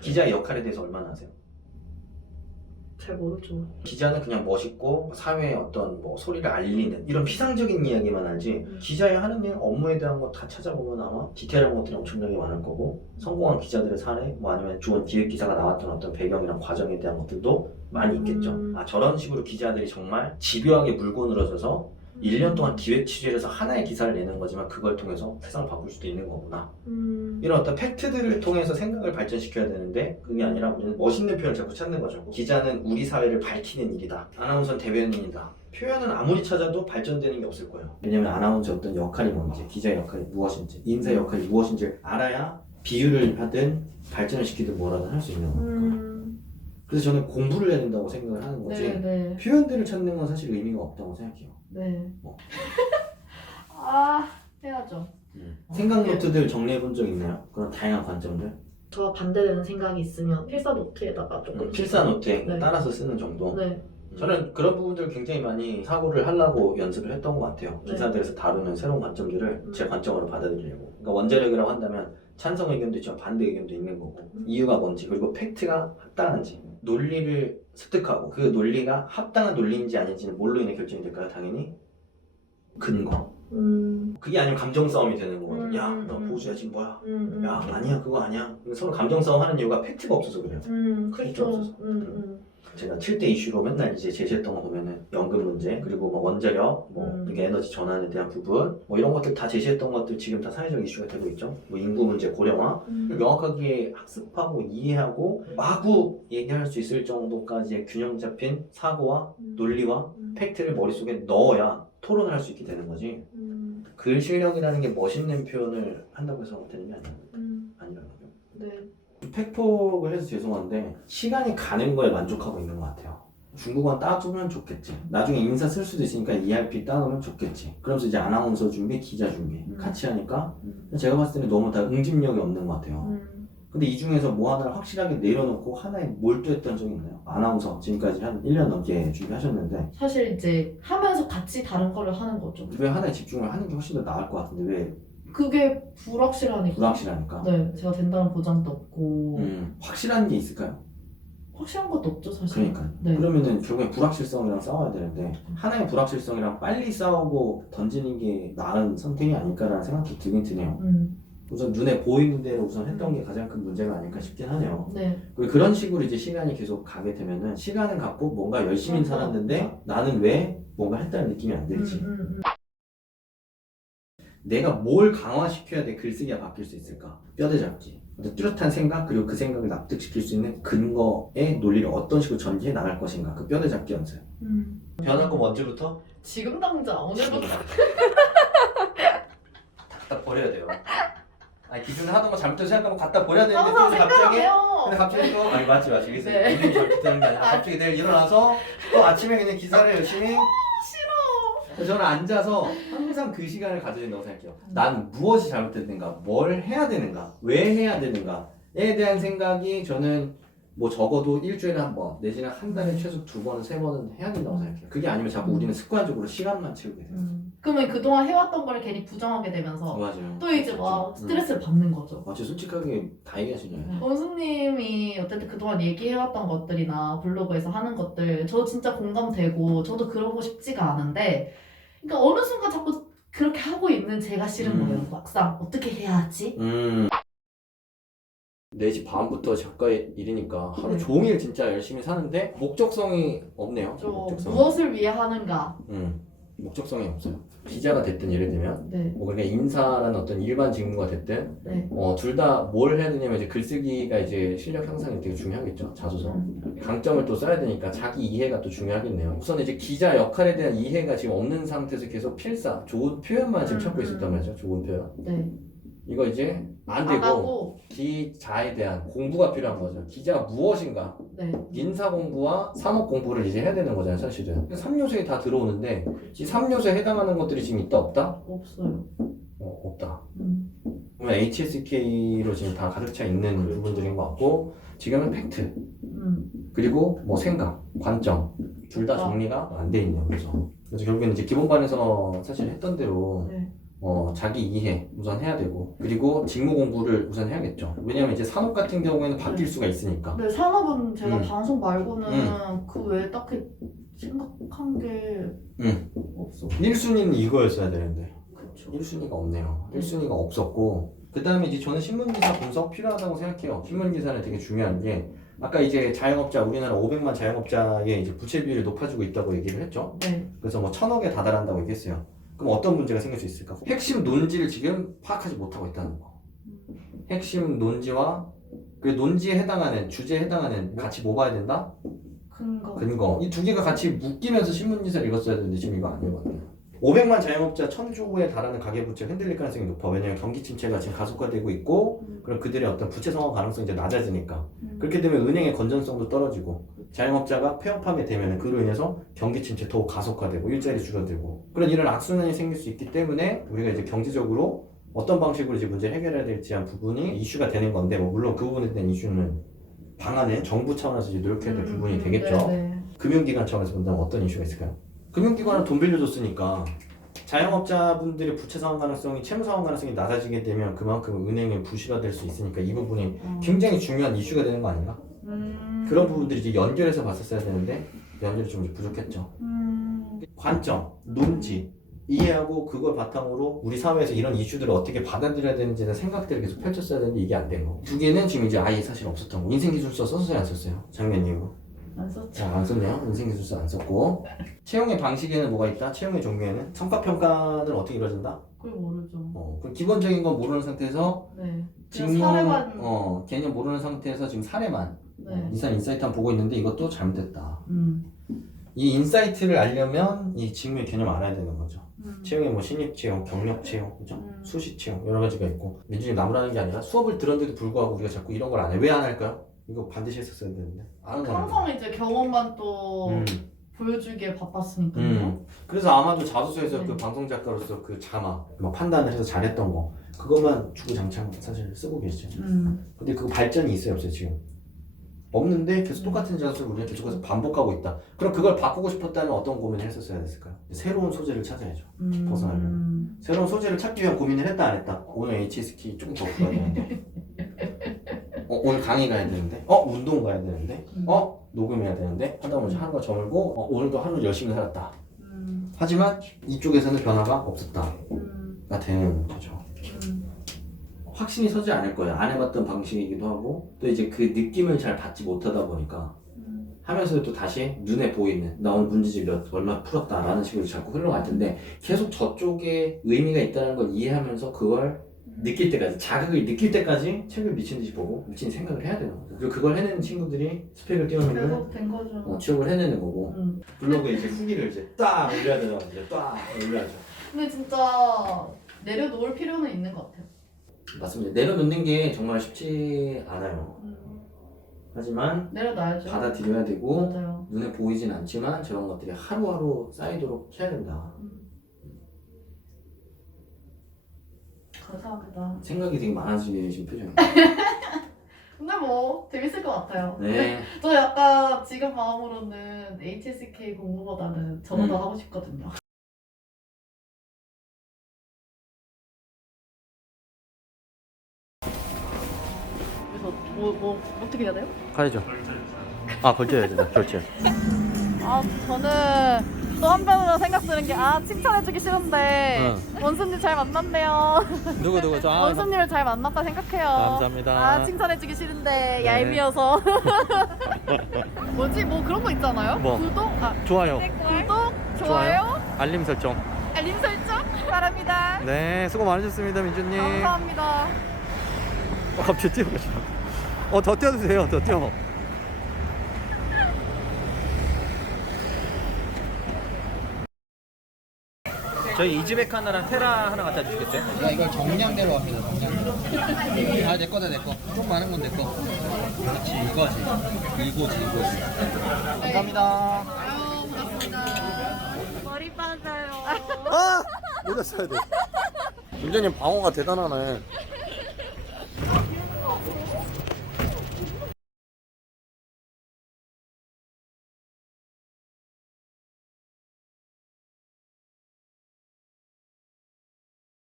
기자의 역할에 대해서 얼마나 아세요? 잘 모르죠. 기자는 그냥 멋있고 사회에 어떤 뭐 소리를 알리는 이런 피상적인 이야기만 알지 기자의 하는 일, 업무에 대한 거 다 찾아보면 아마 디테일한 것들이 엄청나게 많을 거고 성공한 기자들의 사례, 뭐 아니면 좋은 기획 기사가 나왔던 어떤 배경이랑 과정에 대한 것들도 많이 있겠죠. 아, 저런 식으로 기자들이 정말 집요하게 물고 늘어져서 1년 동안 기획 취재를 해서 하나의 기사를 내는 거지만 그걸 통해서 세상을 바꿀 수도 있는 거구나. 이런 어떤 팩트들을 통해서 생각을 발전시켜야 되는데 그게 아니라 우리는 멋있는 표현을 자꾸 찾는 거죠. 기자는 우리 사회를 밝히는 일이다. 아나운서는 대변인이다. 표현은 아무리 찾아도 발전되는 게 없을 거예요. 왜냐면 아나운서의 어떤 역할이 뭔지, 기자의 역할이 무엇인지, 인사의 역할이 무엇인지를 알아야 비유를 하든 발전을 시키든 뭐라든 할 수 있는 거니까. 그래서 저는 공부를 해야 된다고 생각을 하는 거지 네. 표현들을 찾는 건 사실 의미가 없다고 생각해요. 네. 뭐. 아, 해야죠. 생각 노트들 정리해 본 적 있나요? 그런 다양한 관점들? 저와 반대되는 생각이 있으면 필사 노트에다가 조금 필사 노트에 네. 따라서 쓰는 정도? 네. 저는 그런 부분들을 굉장히 많이 사고를 하려고 연습을 했던 것 같아요. 네. 기사들에서 다루는 새로운 관점들을 제 관점으로 받아들이려고. 그러니까 원자력이라고 한다면 찬성 의견도 있지만 반대 의견도 있는 거고 이유가 뭔지 그리고 팩트가 합당한지 논리를 습득하고 그 논리가 합당한 논리인지 아닌지는 뭘로 인해 결정이 될까요? 당연히 근거. 그게 아니면 감정 싸움이 되는 거거든요. 야, 너 보수야 지금 뭐야? 야, 아니야 그거 아니야. 서로 감정 싸움 하는 이유가 팩트가 없어서 그래요. 그렇죠. 없어서. 제가 7대 이슈로 맨날 이제 제시했던 거 보면은 연금 문제 그리고 뭐 원자력 뭐 이게 에너지 전환에 대한 부분 뭐 이런 것들 다 제시했던 것들 지금 다 사회적 이슈가 되고 있죠. 뭐 인구 문제 고령화 명확하게 학습하고 이해하고 마구 얘기할 수 있을 정도까지의 균형 잡힌 사고와 논리와 팩트를 머릿속에 넣어야 토론을 할 수 있게 되는 거지. 글 실력이라는 게 멋있는 표현을 한다고 해서 되는 게 아니라는 거죠. 네. 팩폭을 해서 죄송한데 시간이 가는 거에 만족하고 있는 것 같아요. 중국어 따두면 좋겠지. 나중에 인사 쓸 수도 있으니까 ERP 따놓으면 좋겠지. 그러면서 이제 아나운서 준비, 기자 준비 같이 하니까 제가 봤을 때는 너무 다 응집력이 없는 것 같아요. 근데 이 중에서 뭐 하나를 확실하게 내려놓고 하나에 몰두했던 적이 있나요? 아나운서 지금까지 한 1년 넘게 준비하셨는데 사실 이제 하면서 같이 다른 거를 하는 거죠. 왜 하나에 집중을 하는 게 훨씬 더 나을 것 같은데 왜 그게 불확실하니까. 불확실하니까? 네, 제가 된다는 보장도 없고 확실한 게 있을까요? 확실한 것도 없죠 사실. 그러니까 네. 그러면은 결국엔 불확실성이랑 싸워야 되는데 하나의 불확실성이랑 빨리 싸우고 던지는 게 나은 선택이 아닐까라는 생각도 들긴 드네요. 우선 눈에 보이는 대로 우선 했던 게 가장 큰 문제가 아닐까 싶긴 하네요. 네. 그리고 그런 식으로 이제 시간이 계속 가게 되면은 시간은 갖고 뭔가 열심히 살았는데 나는 왜 뭔가 했다는 느낌이 안 들지. 내가 뭘 강화시켜야 돼 글쓰기가 바뀔 수 있을까? 뼈대잡기. 뚜렷한 생각 그리고 그 생각을 납득시킬 수 있는 근거의 논리를 어떤 식으로 전개해 나갈 것인가 그 뼈대잡기 연습. 변할 거면 언제부터? 지금 당장 오늘부터. 갖다 버려야 돼요. 아니 기준을 하던 거 잘못해서 생각하면 갖다 버려야 되는데 항상 또 갑자기 생각해요. 근데 갑자기 또 아니 맞지 그래서 네. 본인이 잘못되는 게 아니라 갑자기 내일 일어나서 또 아침에 그냥 기사를 열심히 싫어. 저는 앉아서 항상 그 시간을 가져야 된다고 생각해요. 난 무엇이 잘못됐는가, 뭘 해야 되는가, 왜 해야 되는가에 대한 생각이 저는 뭐 적어도 일주일에 한 번, 내지는 한 달에 최소 2번, 3번은 해야 된다고 생각해요. 그게 아니면 자꾸 우리는 습관적으로 시간만 채우게 돼요. 그러면 그동안 해왔던 걸 괜히 부정하게 되면서 맞아요. 또 이제 막 스트레스를 받는 거죠. 진짜 솔직하게 다 얘기하시네요. 원수님이 어쨌든 그동안 얘기해왔던 것들이나 블로그에서 하는 것들 저 진짜 공감되고 저도 그러고 싶지가 않은데 그러니까 어느 순간 자꾸 그렇게 하고 있는 제가 싫은 거예요. 막상 어떻게 해야 하지? 4시 반부터 작가의 일이니까 하루 네. 종일 진짜 열심히 사는데 목적성이 없네요. 저 목적성. 무엇을 위해 하는가? 목적성이 없어요. 기자가 됐든 예를 들면 네. 뭐 그러니까 인사라는 어떤 일반 직무가 됐든 네. 둘 다 뭘 해야 되냐면 이제 글쓰기가 이제 실력 향상이 되게 중요하겠죠. 자소서. 강점을 또 써야 되니까 자기 이해가 또 중요하겠네요. 우선 이제 기자 역할에 대한 이해가 지금 없는 상태에서 계속 필사, 좋은 표현만 지금 찾고 있었단 말이죠. 좋은 표현. 네. 이거 이제 안 안 되고 하고 기자에 대한 공부가 필요한 거죠. 기자가 무엇인가? 네. 인사 공부와 산업 공부를 이제 해야 되는 거잖아요, 사실은. 3요소에 다 들어오는데 이 3요소에 해당하는 것들이 지금 있다 없다? 없어요. 없다. 그러면 HSK로 지금 다 가득 차 있는 부분들인 것 같고 지금은 팩트 그리고 뭐 생각, 관점 둘 다 정리가 안 돼 있네요. 그래서 결국에는 이제 기본반에서 사실 했던 대로 네. 자기 이해 우선 해야 되고 그리고 직무 공부를 우선 해야겠죠. 왜냐면 이제 산업 같은 경우에는 바뀔 수가 있으니까. 네, 산업은 제가 음. 방송 말고는 그 외에 딱히 생각한 게 없어. 1순위는 이거였어야 되는데 그쵸. 1순위가 없네요. 1순위가 없었고 그 다음에 이제 저는 신문기사 분석 필요하다고 생각해요. 신문기사는 되게 중요한 게 아까 이제 자영업자 우리나라 500만 자영업자의 이제 부채 비율이 높아지고 있다고 얘기를 했죠. 네. 그래서 뭐 1000억에 다다란다고 얘기했어요. 그럼 어떤 문제가 생길 수 있을까? 핵심 논지를 지금 파악하지 못하고 있다는 거. 핵심 논지와 그 논지에 해당하는 주제에 해당하는 같이 뭐 봐야 된다? 근거. 이 두 개가 같이 묶이면서 신문기사를 읽었어야 되는데 지금 이거 안 읽었네요. 500만 자영업자 1000조에 달하는 가계부채가 흔들릴 가능성이 높아. 왜냐면 경기 침체가 지금 가속화되고 있고 그럼 그들의 어떤 부채 상환 가능성이 이제 낮아지니까 그렇게 되면 은행의 건전성도 떨어지고 자영업자가 폐업하게 되면 그로 인해서 경기 침체 더욱 가속화되고 일자리 줄어들고 그런 이런 악순환이 생길 수 있기 때문에 우리가 이제 경제적으로 어떤 방식으로 이제 문제 해결해야 될지 한 부분이 이슈가 되는 건데 뭐 물론 그 부분에 대한 이슈는 방안은 정부 차원에서 이제 노력해야 될 부분이 되겠죠. 네네. 금융기관 차원에서 본다면 어떤 이슈가 있을까요? 금융기관은 돈 빌려줬으니까 자영업자분들의 부채 상환 가능성이 채무 상환 가능성이 낮아지게 되면 그만큼 은행의 부실화 될 수 있으니까 이 부분이 굉장히 중요한 이슈가 되는 거 아닌가? 그런 부분들이 이제 연결해서 봤었어야 되는데 연결이 좀 이제 부족했죠. 관점, 논지 이해하고 그걸 바탕으로 우리 사회에서 이런 이슈들을 어떻게 받아들여야 되는지는 생각들을 계속 펼쳤어야 되는데 이게 안 된 거. 두 개는 지금 이제 아예 사실 없었던 거. 인생기술서 썼어요, 안 썼어요? 작년 이후. 안 썼죠. 안 썼네요. 인생기술서 안 썼고. 채용의 방식에는 뭐가 있다? 채용의 종류에는 성과평가는 어떻게 이루어진다? 그걸 모르죠. 그럼 기본적인 건 모르는 상태에서 네. 직무 사례만. 개념 모르는 상태에서 지금 사례만 네. 이산 인사이트 한번 보고 있는데 이것도 잘못됐다. 이 인사이트를 알려면 이 직무의 개념 알아야 되는 거죠. 채용이 뭐 신입 채용, 경력 채용, 그죠? 수시 채용 여러 가지가 있고 민준이 나무라는 게 아니라 수업을 들었는데도 불구하고 우리가 자꾸 이런 걸 안 해. 왜 안 할까요? 이거 반드시 했었어야 되는데 아는 거 항상 이제 경험만 또 보여주기에 바빴으니까요. 그래서 아마도 자소서에서 네. 그 방송 작가로서 그 자막 뭐 판단을 해서 잘했던 거 그것만 주구장창 사실 쓰고 계시죠. 근데 그 발전이 있어요 없어요 지금? 없는데 계속 똑같은 자소서를 우리가 계속해서 반복하고 있다. 그럼 그걸 바꾸고 싶었다면 어떤 고민을 했었어야 됐을까요? 새로운 소재를 찾아야죠. 벗어나려면. 새로운 소재를 찾기 위한 고민을 했다 안 했다? 오늘 HSK 조금 더 가야 되는데 오늘 강의 가야 되는데 운동 가야 되는데 녹음해야 되는데 하다 보면 하루가 저물고 오늘도 하루 열심히 살았다. 하지만 이쪽에서는 변화가 없었다가 되는 거죠. 확신이 서지 않을 거예요. 안 해봤던 방식이기도 하고 또 이제 그 느낌을 잘 받지 못하다 보니까 하면서도 또 다시 눈에 보이는 나 오늘 문제집 얼마 풀었다라는 식으로 자꾸 흘러갈 텐데 계속 저쪽에 의미가 있다는 걸 이해하면서 그걸 느낄 때까지 자극을 느낄 때까지 책을 미친 듯이 보고 미친 생각을 해야 되는 거죠. 그리고 그걸 해내는 친구들이 스펙을 뛰어넘는 계속 된 거죠. 취업을 해내는 거고 블로그에 이제 후기를 이제 딱 올려야 되잖아. 이제 딱 올려야죠. 근데 진짜 내려놓을 필요는 있는 것 같아요. 맞습니다. 내려놓는 게 정말 쉽지 않아요. 하지만 내려놔야죠. 받아들여야 되고 맞아요. 눈에 보이진 않지만 저런 것들이 하루하루 쌓이도록 해야 된다. 감사합니다. 생각이 되게 많아지신 표정이에요. 근데 뭐 재밌을 것 같아요. 네. 저 약간 지금 마음으로는 HSK 공부보다는 저거 더 하고 싶거든요. 그래서 뭐 어떻게 해야 돼요? 가야죠. 결제해야 된다. 결제. 저는 또 한편으로 생각 드는 게 칭찬해주기 싫은데 원수님 잘 만났네요. 누구 원수님을 잘 만났다 생각해요. 감사합니다. 칭찬해주기 싫은데 네. 얄미워서. 뭐지? 뭐 그런 거 있잖아요? 뭐? 구독? 좋아요. 구독? 좋아요? 알림 설정. 알림 설정? 바랍니다. 네, 수고 많으셨습니다, 민준님. 감사합니다. 갑자기 뛰어가시나? 더 뛰어주세요. 더 뛰어. 저희 이지백 하나랑 테라 하나 갖다 주시겠어요? 야 이걸 정량대로 합니다. 정량대로. 내 거다 내 거. 좀 많은 건 내 거. 그렇지 이거지. 감사합니다. 머리 빠져요. 모자 써야 돼. 민준님 방어가 대단하네.